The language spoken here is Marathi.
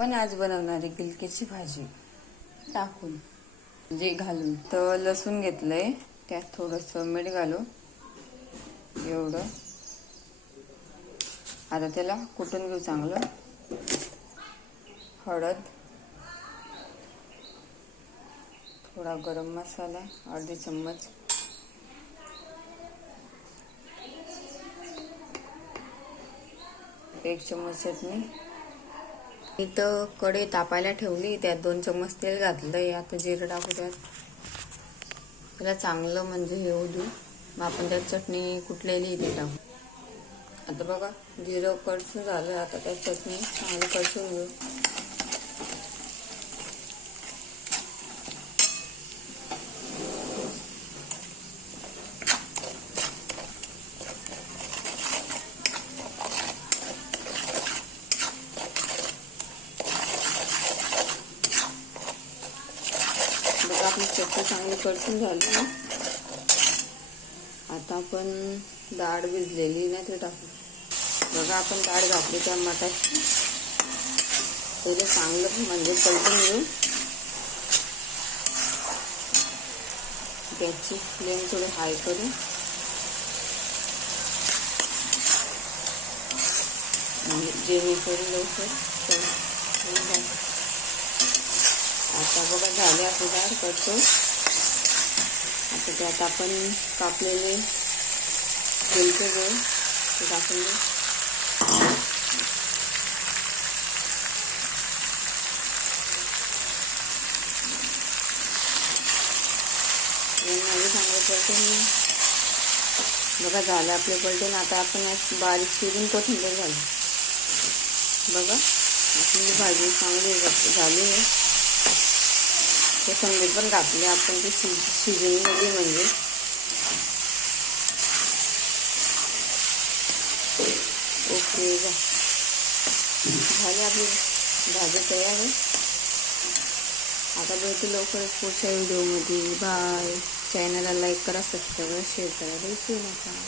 आपण आज बनवणार आहे गिलक्याची भाजी टाकून जे घालून. तर लसूण घेतलंय, त्यात थोडंसं मीठ घालू एवढं. आता त्याला कुटून घेऊ चांगलं. हळद, थोडा गरम मसाला अर्धी चम्मच, एक चम्मच चटणी. इथं कढई तापायला ठेवली, त्यात 2 चम्मच तेल घातलंय. आता जिरं टाकू त्यात. त्याला चांगलं म्हणजे हे होऊ देऊ. मग आपण त्यात चटणी कुटलेली ते टाकू. आता बघा जिरं कडसून झालं. आता त्यात चटणी चांगलं कडसून घेऊ. बघा आपली चटणी चांगली कडसून झाली. आता आपण डाळ भिजलेली ना ते टाकू. बघा आपण डाळ घातली त्या मटाची. पहिले चांगलं म्हणजे पलटून घेऊ. गॅसची फ्लेम थोडी हाय करू. म्हणजे जेणेकरून लवकर. आता बघा झाले आपली डाळ करतो. आता त्यात आपण कापलेले गिलके घेऊ, ते टाकून घेऊ. चांगलं पलटून बघा झालं आपले पलटून. आता आपण बारीक चिरून कोथिंबीर घालू. बघा आपली भाजी चांगली झाली आहे. कोथिंबीर पण घातली आपण, ती शिजून गेली म्हणजे. ओके झाली आपली भाजी तयार आहे. आता भेटू लवकरच पुढच्या व्हिडिओमध्ये. बाय. चॅनलला लाईक करा, सबस्क्राईब करा, शेअर करा, विसरू नका.